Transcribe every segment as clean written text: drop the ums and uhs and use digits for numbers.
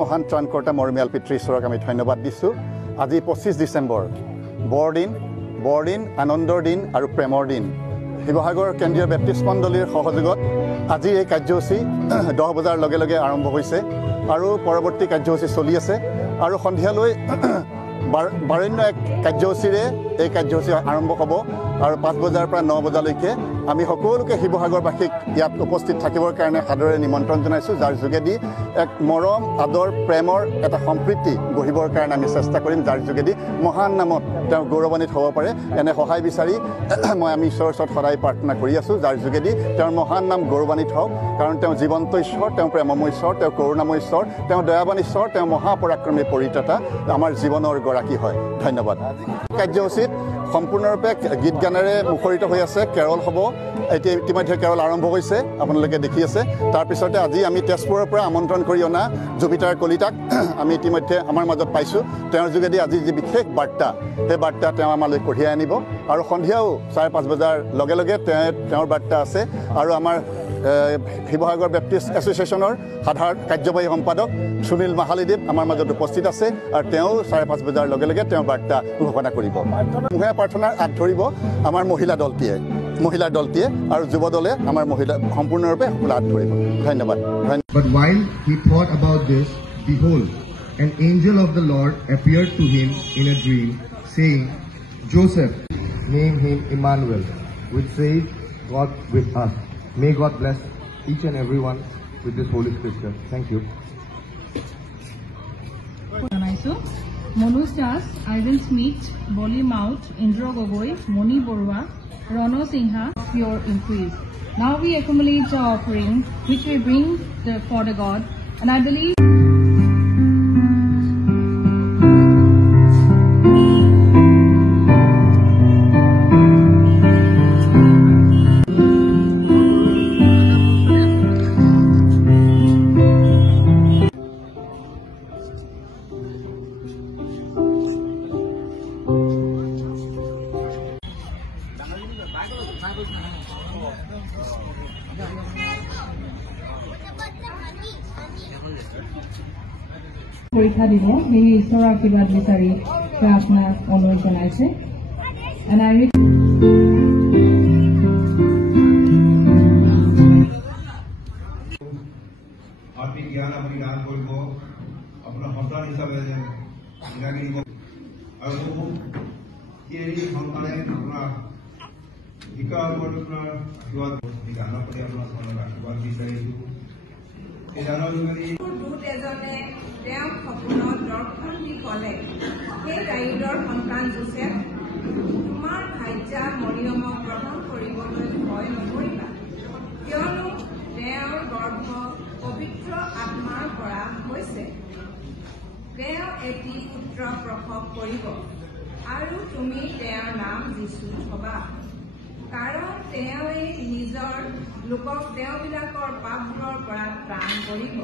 মহান ত্ৰাণকৰ্তা মৰমীয়াল পিতৃ ঈশ্বৰক আমি ধন্যবাদ দিছোঁ। আজি 25 ডিচেম্বৰ বৰদিন আনন্দৰ দিন আৰু প্ৰেমৰ দিন। শিৱসাগৰ কেন্দ্ৰীয় বেপ্টিষ্ট মণ্ডলীৰ সহযোগত আজি এই কাৰ্যসূচী 10 বজাৰ লগে লগে আৰম্ভ হৈছে আৰু পৰৱৰ্তী কাৰ্যসূচী চলি আছে আৰু সন্ধিয়ালৈ বাৰণ্য এক কাৰ্যসূচীৰে এই কাৰ্যসূচী আৰম্ভ হ'ব আৰু 5 বজাৰ পৰা 9 বজালৈকে আমি সকলোকে শিৱসাগৰবাসীক ইয়াত উপস্থিত থাকিবৰ কাৰণে সাদৰে নিমন্ত্ৰণ জনাইছোঁ, যাৰ যোগেদি এক মৰম আদৰ প্ৰেমৰ এটা সম্প্ৰীতি গঢ়িবৰ কাৰণে আমি চেষ্টা কৰিম, যাৰ যোগেদি মহান নামত তেওঁ গৌৰৱান্বিত হ'ব পাৰে। এনে সহায় বিচাৰি আমি ঈশ্বৰৰ ওচৰত সদায় প্ৰাৰ্থনা কৰি আছোঁ, যাৰ যোগেদি তেওঁৰ মহান নাম গৌৰৱান্বিত হওক, কাৰণ তেওঁ জীৱন্ত ঈশ্বৰ, তেওঁ প্ৰেমময় ঈশ্বৰ, তেওঁ কৰুণাময় ঈশ্বৰ, তেওঁ দয়াৱান ঈশ্বৰ, তেওঁ মহাপৰাক্ৰমী পৰিত্ৰাতা আমাৰ জীৱনৰ গৰাকী হয়। ধন্যবাদ। কাৰ্যসূচীত সম্পূৰ্ণৰূপে গীত গানেৰে মুখৰিত হৈ আছে। কেৰল হ'ব, এতিয়া ইতিমধ্যে কেৰল আৰম্ভ হৈছে, আপোনালোকে দেখি আছে। তাৰপিছতে আজি আমি তেজপুৰৰ পৰা আমন্ত্ৰণ কৰি অনা জুবিতাৰ কলিতাক আমি ইতিমধ্যে আমাৰ মাজত পাইছোঁ। তেওঁৰ যোগেদি আজি যি বিশেষ বাৰ্তা, সেই বাৰ্তা তেওঁ আমালৈ কঢ়িয়াই আনিব আৰু সন্ধিয়াও 5:30 বজাৰ লগে লগে তেওঁৰ বাৰ্তা আছে। আৰু আমাৰ শিৱসাগৰ বেপ্টিষ্ট এছ'চিয়েশ্যনৰ সাধাৰণ কাৰ্যবাহী সম্পাদক সুনীল মাহালীদেৱ আমাৰ মাজত উপস্থিত আছে আৰু তেওঁ 5:30 বজাৰ লগে লগে তেওঁৰ বাৰ্তা ঘোষণা কৰিব। মুহে প্ৰাৰ্থনাৰ আঁত ধৰিব আমাৰ মহিলা দলটিয়ে আৰু যুৱ দলে আমাৰ মহিলা সম্পূৰ্ণৰূপে আঁত ধৰিব। ধন্যবাদ। But while he thought about this, behold, an angel of the Lord appeared to him in a dream, saying, Joseph, name him Emmanuel, which says, God with us. May God bless each and everyone with this holy scripture. Thank you. Manoj Das, Ivan Smith, Bolly Maut, Indra Gogoi, Moni Borwa, Rono Singha, pure increase. Now we accumulate the offering which we bring for the God, and I believe পৰীক্ষা দিব, সেই ঈশ্বৰৰ আশীৰ্বাদ বিচাৰি আপোনাক অনুৰোধ জনাইছে। আত্মিক জ্ঞান আপুনি দান কৰিব, আপোনাৰ সন্তান হিচাপে যেন চিনাকি দিব আৰু এই সন্তানে আপোনাৰ শিক্ষাৰ ওপৰত আপোনাৰ আশীৰ্বাদ গানৰ প্ৰতি আপোনাৰ আশীৰ্বাদ বিচাৰিছোঁ। এই গানৰ যোগেদি দূত এজনে তেওঁক সপোনত দৰ্শন দি ক'লে, সেই দায়িত্বৰ সন্তান জোচেফ, তোমাৰ ভাইজা মৰিয়মক গ্ৰহণ কৰিবলৈ ভয় নকৰিবা, কিয়নো তেওঁৰ গৰ্ভ পবিত্ৰ আত্মাৰ পৰা হৈছে। তেওঁ এটি পুত্ৰ প্ৰসৱ কৰিব আৰু তুমি তেওঁৰ নাম যীশু থবা, কাৰণ তেওঁৱে নিজৰ লোকক তেওঁবিলাকৰ পাপবোৰৰ পৰা ত্ৰাণ কৰিব।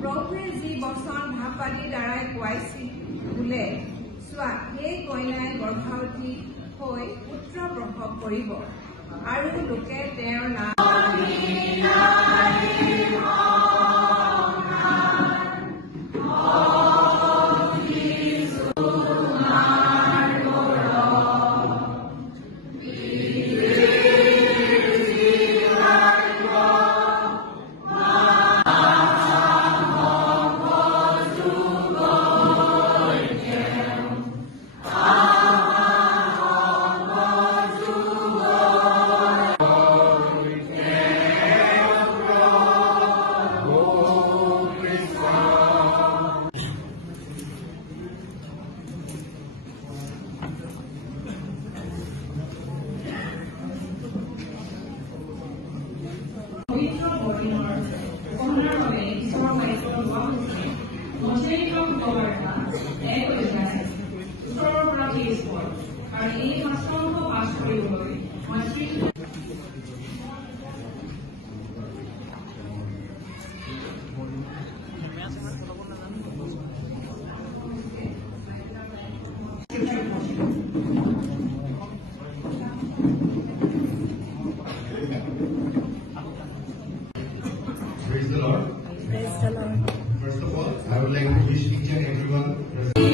প্ৰভুৱে যি বচন ভাৱবাদীৰ দ্বাৰাই কোৱাইছিল বোলে, চোৱা, সেই কন্যাই গৰ্ভৱতী হৈ পুত্ৰ প্ৰসৱ কৰিব, আৰু লোকে তেওঁৰ নাম Praise the Lord. First of all, I would like to wish each and everyone